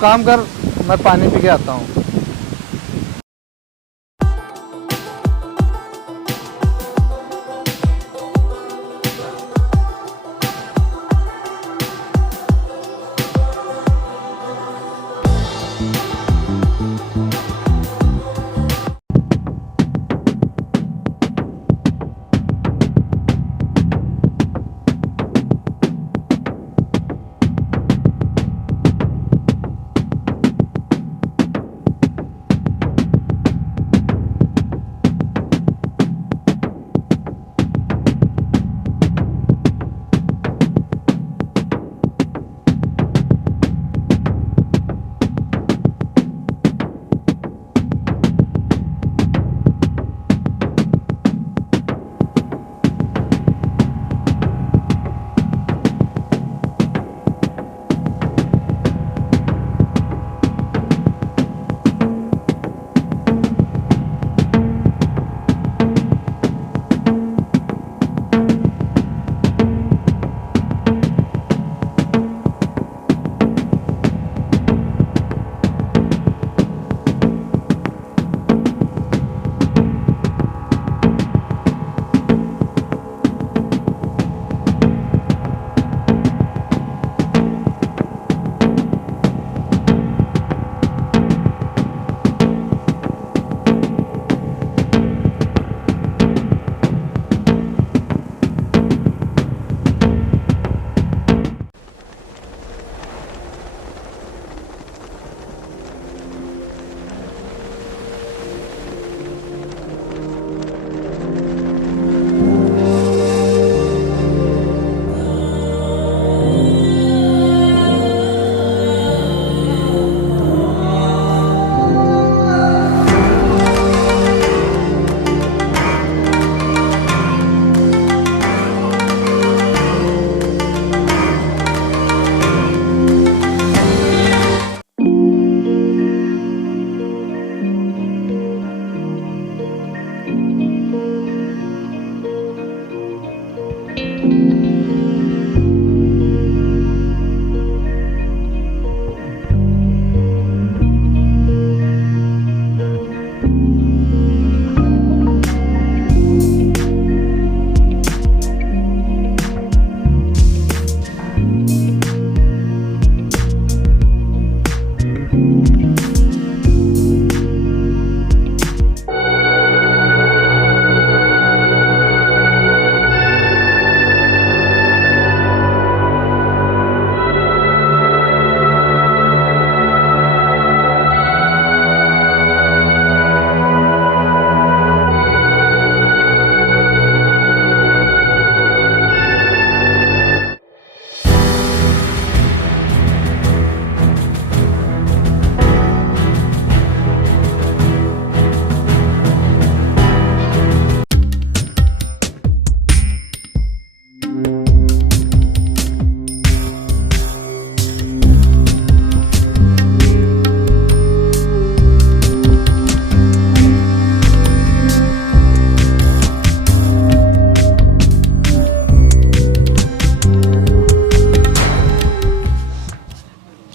काम कर, मैं पानी पी के आता हूँ।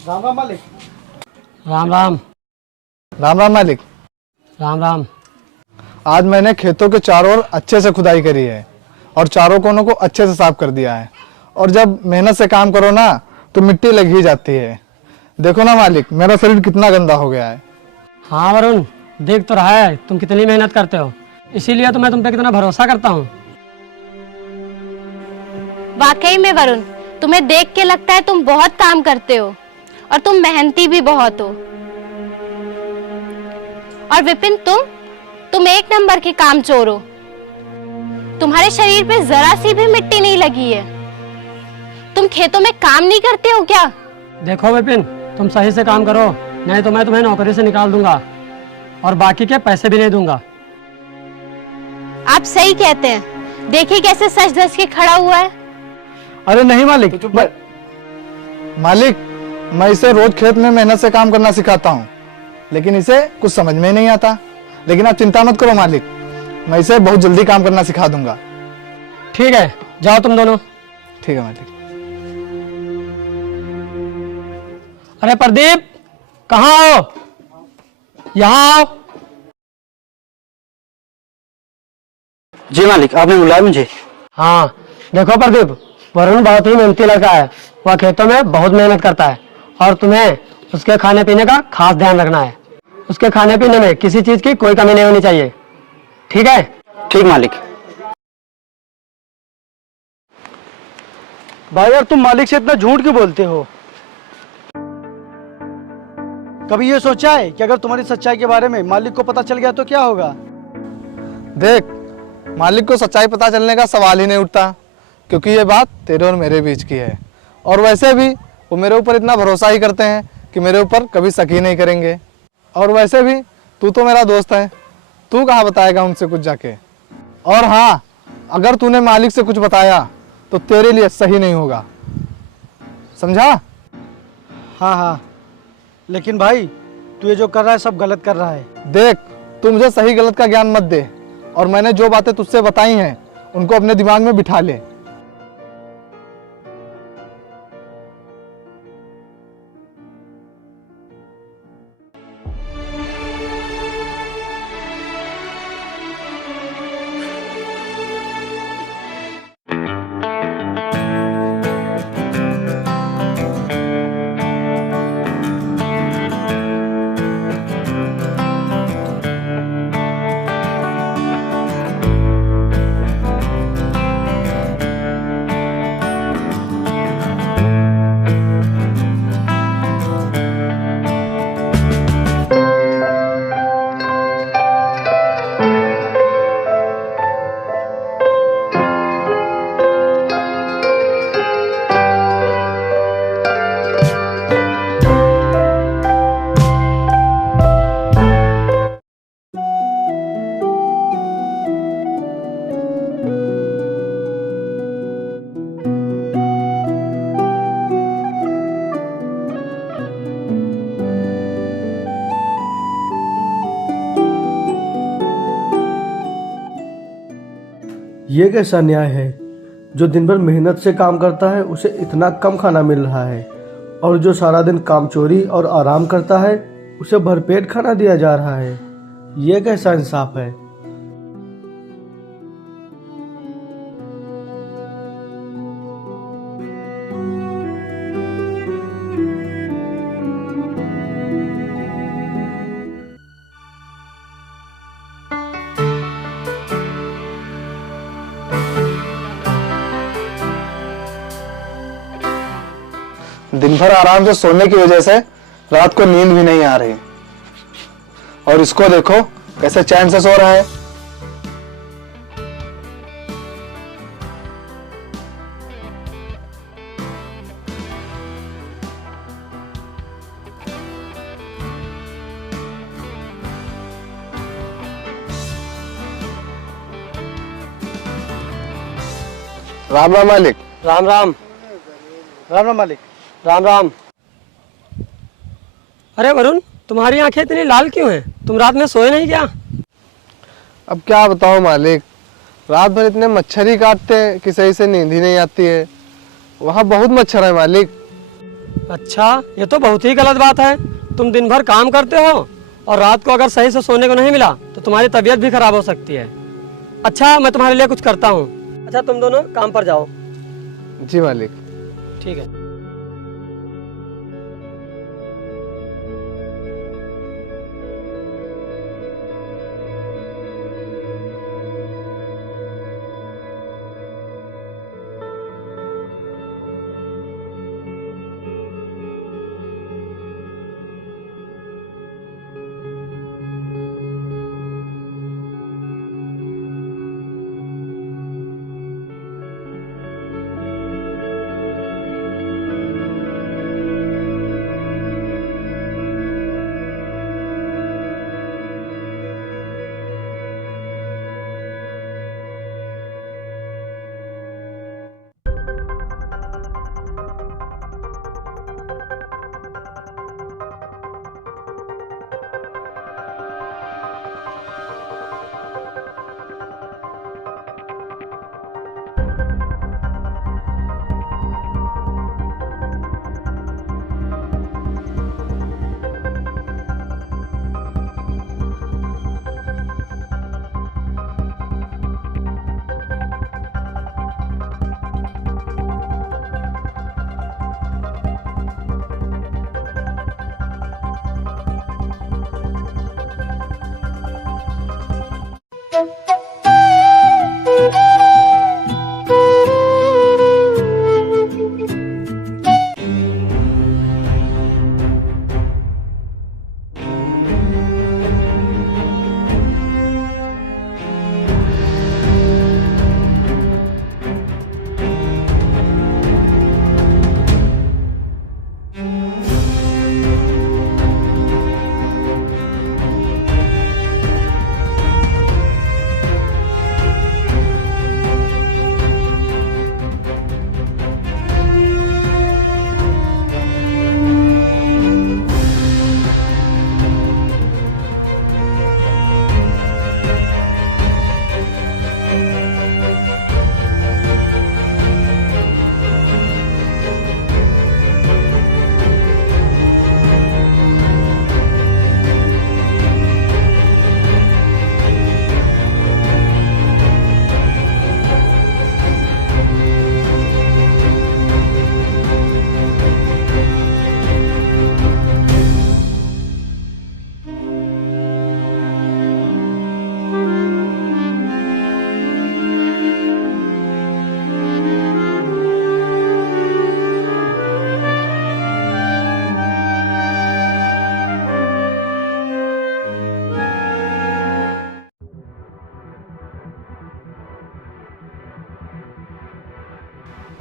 राम राम मालिक। राम राम। राम राम मालिक। राम राम। आज मैंने खेतों के चारों ओर अच्छे से खुदाई करी है और चारों कोनों को अच्छे से साफ कर दिया है। और जब मेहनत से काम करो ना तो मिट्टी लग ही जाती है। देखो ना मालिक, मेरा शरीर कितना गंदा हो गया है। हाँ वरुण, देख तो रहा है तुम कितनी मेहनत करते हो, इसीलिए तो मैं तुम पे कितना भरोसा करता हूँ। वाकई में वरुण, तुम्हें देख के लगता है तुम बहुत काम करते हो और तुम मेहनती भी बहुत हो। और विपिन, तुम एक नंबर के काम चोर हो। तुम्हारे शरीर पे जरा सी भी मिट्टी नहीं लगी है। तुम खेतों में काम नहीं करते हो क्या? देखो विपिन, तुम सही से काम करो, नहीं तो मैं तुम्हें नौकरी से निकाल दूंगा और बाकी के पैसे भी नहीं दूंगा। आप सही कहते हैं, देखिए कैसे सच धस के खड़ा हुआ है। अरे नहीं मालिक, मालिक मैं इसे रोज खेत में मेहनत से काम करना सिखाता हूँ, लेकिन इसे कुछ समझ में नहीं आता। लेकिन आप चिंता मत करो मालिक, मैं इसे बहुत जल्दी काम करना सिखा दूंगा। ठीक है, जाओ तुम दोनों। ठीक है मालिक। अरे प्रदीप, कहाँ हो? यहाँ आओ। जी मालिक, आपने बुलाया मुझे? हाँ, देखो प्रदीप, वरुण बहुत ही मेहनती लड़का है। वह खेतों में बहुत मेहनत करता है और तुम्हें उसके खाने पीने का खास ध्यान रखना है। उसके खाने पीने में किसी चीज की कोई कमी नहीं होनी चाहिए, ठीक है? ठीक मालिक। भाई यार, तुम मालिक से इतना झूठ क्यों बोलते हो? कभी ये सोचा है कि अगर तुम्हारी सच्चाई के बारे में मालिक को पता चल गया तो क्या होगा? देख, मालिक को सच्चाई पता चलने का सवाल ही नहीं उठता, क्योंकि ये बात तेरे और मेरे बीच की है। और वैसे भी वो मेरे ऊपर इतना भरोसा ही करते हैं कि मेरे ऊपर कभी शक ही नहीं करेंगे। और वैसे भी तू तो मेरा दोस्त है, तू कहाँ बताएगा उनसे कुछ जाके। और हाँ, अगर तूने मालिक से कुछ बताया तो तेरे लिए सही नहीं होगा, समझा? हाँ हाँ, लेकिन भाई तू ये जो कर रहा है सब गलत कर रहा है। देख, तू मुझे सही गलत का ज्ञान मत दे, और मैंने जो बातें तुझसे बताई हैं उनको अपने दिमाग में बिठा ले। ये कैसा न्याय है? जो दिन भर मेहनत से काम करता है उसे इतना कम खाना मिल रहा है, और जो सारा दिन कामचोरी और आराम करता है उसे भरपेट खाना दिया जा रहा है। ये कैसा इंसाफ है? दिन भर आराम से सोने की वजह से रात को नींद भी नहीं आ रही, और इसको देखो कैसे चैन से सो रहा है। राम राम मालिक। राम राम। राम राम मालिक। राम राम। अरे वरुण, तुम्हारी आंखें इतनी लाल क्यों हैं? तुम रात में सोए नहीं क्या? अब क्या बताओ मालिक, रात भर इतने मच्छर ही काटते हैं कि सही से नींद ही नहीं आती है। वहाँ बहुत मच्छर है मालिक। अच्छा, ये तो बहुत ही गलत बात है। तुम दिन भर काम करते हो और रात को अगर सही से सोने को नहीं मिला तो तुम्हारी तबीयत भी खराब हो सकती है। अच्छा, मैं तुम्हारे लिए कुछ करता हूँ। अच्छा, तुम दोनों काम पर जाओ। जी मालिक। ठीक है।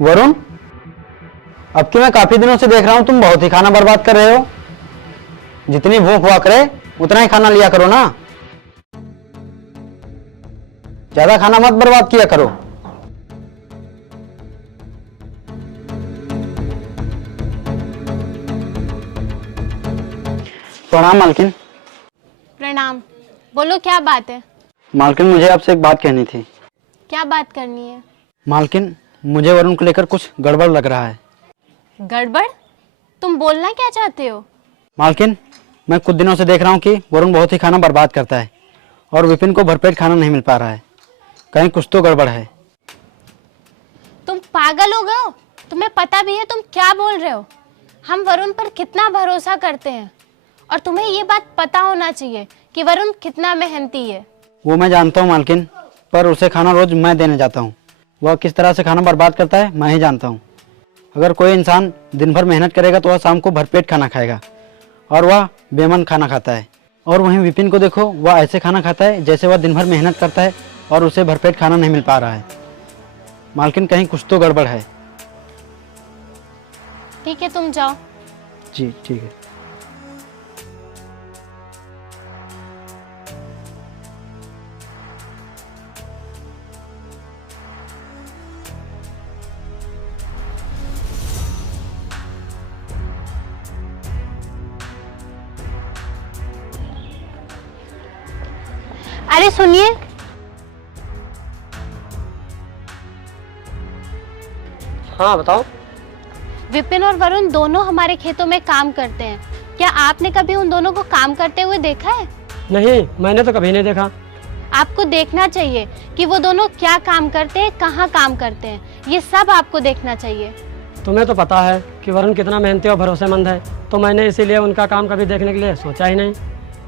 वरुण, अब कि मैं काफी दिनों से देख रहा हूं तुम बहुत ही खाना बर्बाद कर रहे हो। जितनी भूख हुआ करे उतना ही खाना लिया करो ना, ज्यादा खाना मत बर्बाद किया करो। प्रणाम मालकिन। प्रणाम। बोलो क्या बात है? मालकिन मुझे आपसे एक बात कहनी थी। क्या बात करनी है? मालकिन मुझे वरुण को लेकर कुछ गड़बड़ लग रहा है। गड़बड़? तुम बोलना क्या चाहते हो? मालकिन मैं कुछ दिनों से देख रहा हूँ कि वरुण बहुत ही खाना बर्बाद करता है और विपिन को भरपेट खाना नहीं मिल पा रहा है। कहीं कुछ तो गड़बड़ है। तुम पागल हो गए हो? तुम्हें पता भी है तुम क्या बोल रहे हो? हम वरुण पर कितना भरोसा करते हैं और तुम्हें ये बात पता होना चाहिए कि वरुण कितना मेहनती है। वो मैं जानता हूँ मालकिन, पर उसे खाना रोज मैं देने जाता हूँ। वह किस तरह से खाना बर्बाद करता है मैं ही जानता हूँ। अगर कोई इंसान दिन भर मेहनत करेगा तो वह शाम को भरपेट खाना खाएगा और वह बेमन खाना खाता है। और वहीं विपिन को देखो, वह ऐसे खाना खाता है जैसे वह दिन भर मेहनत करता है और उसे भरपेट खाना नहीं मिल पा रहा है। मालकिन कहीं कुछ तो गड़बड़ है। ठीक है तुम जाओ। जी ठीक है। अरे सुनिए, हाँ बताओ। विपिन और वरुण दोनों हमारे खेतों में काम करते हैं। क्या आपने कभी उन दोनों को काम करते हुए देखा है? नहीं, मैंने तो कभी नहीं देखा। आपको देखना चाहिए कि वो दोनों क्या काम करते हैं, कहाँ काम करते हैं, ये सब आपको देखना चाहिए। तुम्हें तो पता है कि वरुण कितना मेहनती और भरोसेमंद है, तो मैंने इसीलिए उनका काम कभी देखने के लिए सोचा ही नहीं।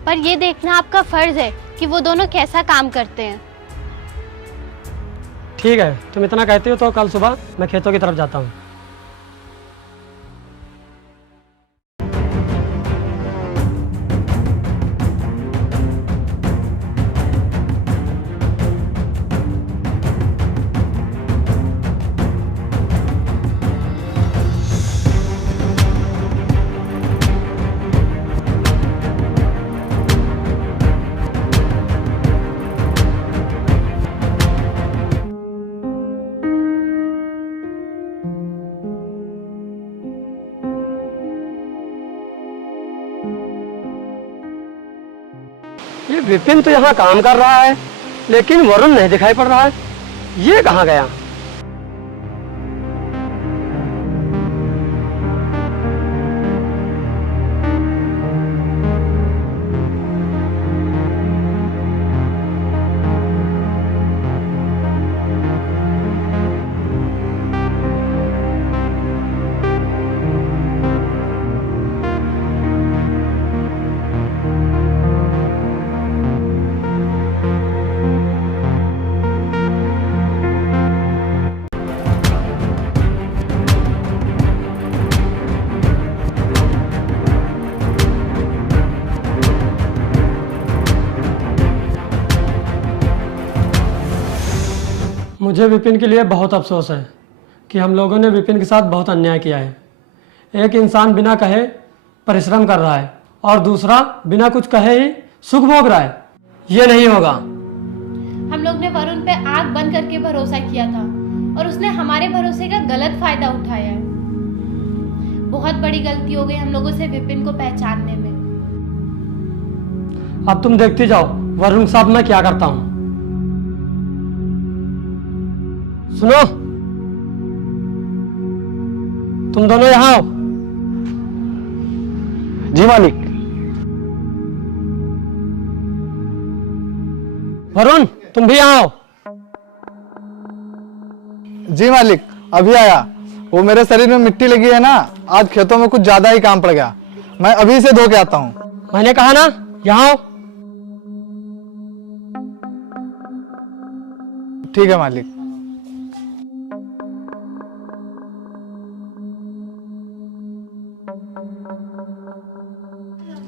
पर ये देखना आपका फर्ज है कि वो दोनों कैसा काम करते हैं। ठीक है, तुम इतना कहती हो तो कल सुबह मैं खेतों की तरफ जाता हूँ। ये विपिन तो यहाँ काम कर रहा है, लेकिन वरुण नहीं दिखाई पड़ रहा है। ये कहाँ गया? मुझे विपिन के लिए बहुत अफसोस है कि हम लोगों ने विपिन के साथ बहुत अन्याय किया है। एक इंसान बिना कहे परिश्रम कर रहा है और दूसरा बिना कुछ कहे ही सुख भोग रहा है। ये नहीं होगा। हम लोग ने वरुण पे आंख बंद करके भरोसा किया था और उसने हमारे भरोसे का गलत फायदा उठाया है। बहुत बड़ी गलती हो गई हम लोगों से विपिन को पहचानने में। अब तुम देखती जाओ वरुण साहब मैं क्या करता हूँ। सुनो, तुम दोनों यहाँ आओ। जी मालिक। वरुण तुम भी यहाँ आओ। जी मालिक, अभी आया। वो मेरे शरीर में मिट्टी लगी है ना, आज खेतों में कुछ ज्यादा ही काम पड़ गया। मैं अभी से धो के आता हूँ। मैंने कहा ना यहाँ आओ। ठीक है मालिक।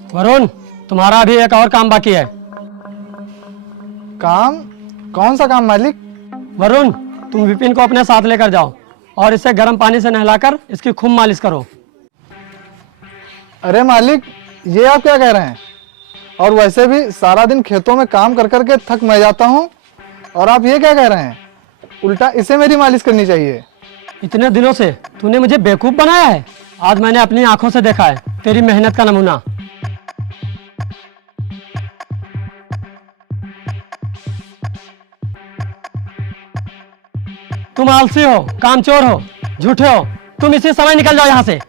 वरुण तुम्हारा अभी एक और काम बाकी है। काम? कौन सा काम मालिक? वरुण तुम विपिन को अपने साथ लेकर जाओ और इसे गर्म पानी से नहलाकर इसकी खूब मालिश करो। अरे मालिक, ये आप क्या कह रहे हैं? और वैसे भी सारा दिन खेतों में काम कर करके थक मैं जाता हूँ, और आप ये क्या कह रहे हैं? उल्टा इसे मेरी मालिश करनी चाहिए। इतने दिनों से तूने मुझे बेवकूफ बनाया है। आज मैंने अपनी आंखों से देखा है तेरी मेहनत का नमूना। तुम आलसी हो, कामचोर हो, झूठे हो। तुम इसी समय निकल जाओ यहाँ से।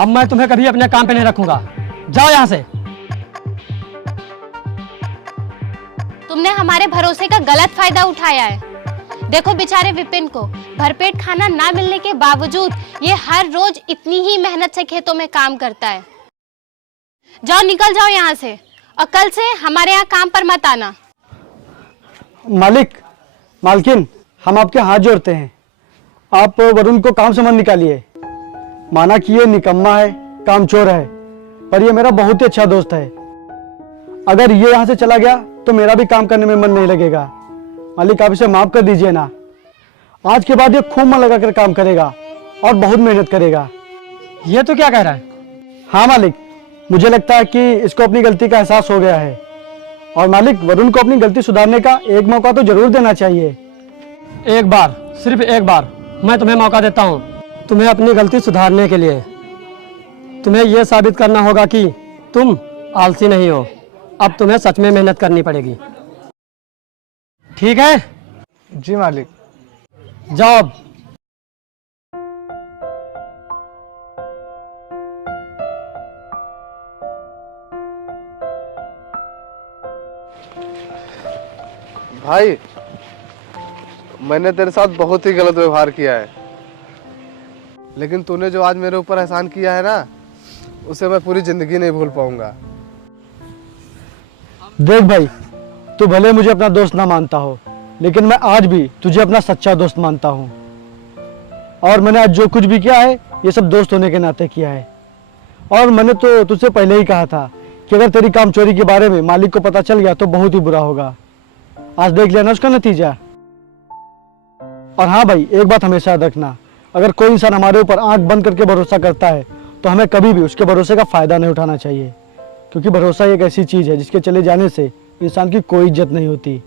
अब मैं तुम्हें कभी अपने काम पे नहीं रखूंगा। जाओ यहाँ से। तुमने हमारे भरोसे का गलत फायदा उठाया है। देखो बेचारे विपिन को भरपेट खाना ना मिलने के बावजूद ये हर रोज इतनी ही मेहनत से खेतों में काम करता है। जाओ, निकल जाओ यहाँ से, और कल से हमारे यहाँ काम पर मत आना। मालिक, मालकिन, हम आपके हाथ जोड़ते हैं। आप वरुण को काम से मत निकालिए। माना कि ये निकम्मा है, कामचोर है, पर ये मेरा बहुत ही अच्छा दोस्त है। अगर ये यहाँ से चला गया तो मेरा भी काम करने में मन नहीं लगेगा। मालिक, आप इसे माफ कर दीजिए ना। आज के बाद ये खूब मन लगाकर काम करेगा और बहुत मेहनत करेगा। ये तो क्या कह रहा है? हाँ मालिक, मुझे लगता है कि इसको अपनी गलती का एहसास हो गया है। और मालिक, वरुण को अपनी गलती सुधारने का एक मौका तो जरूर देना चाहिए। एक बार, सिर्फ एक बार मैं तुम्हें मौका देता हूँ। तुम्हें अपनी गलती सुधारने के लिए तुम्हें यह साबित करना होगा कि तुम आलसी नहीं हो। अब तुम्हें सच में मेहनत करनी पड़ेगी। ठीक है? जी मालिक। जाओ अब। भाई, मैंने तेरे साथ बहुत ही गलत व्यवहार किया है, लेकिन तूने जो आज मेरे ऊपर एहसान किया है ना, उसे मैं पूरी जिंदगी नहीं भूल पाऊंगा। देख भाई, तू भले मुझे अपना दोस्त ना मानता हो, लेकिन मैं आज भी तुझे अपना सच्चा दोस्त मानता हूँ। और मैंने आज जो कुछ भी किया है, ये सब दोस्त होने के नाते किया है। और मैंने तो तुझसे पहले ही कहा था कि अगर तेरी काम चोरी के बारे में मालिक को पता चल गया तो बहुत ही बुरा होगा। आज देख लिया ना उसका नतीजा। और हाँ भाई, एक बात हमेशा याद रखना, अगर कोई इंसान हमारे ऊपर आंख बंद करके भरोसा करता है तो हमें कभी भी उसके भरोसे का फायदा नहीं उठाना चाहिए, क्योंकि भरोसा एक ऐसी चीज है जिसके चले जाने से इंसान की कोई इज्जत नहीं होती।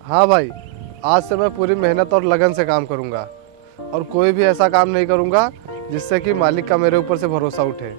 हाँ भाई, आज से मैं पूरी मेहनत और लगन से काम करूंगा, और कोई भी ऐसा काम नहीं करूंगा जिससे कि मालिक का मेरे ऊपर से भरोसा उठे।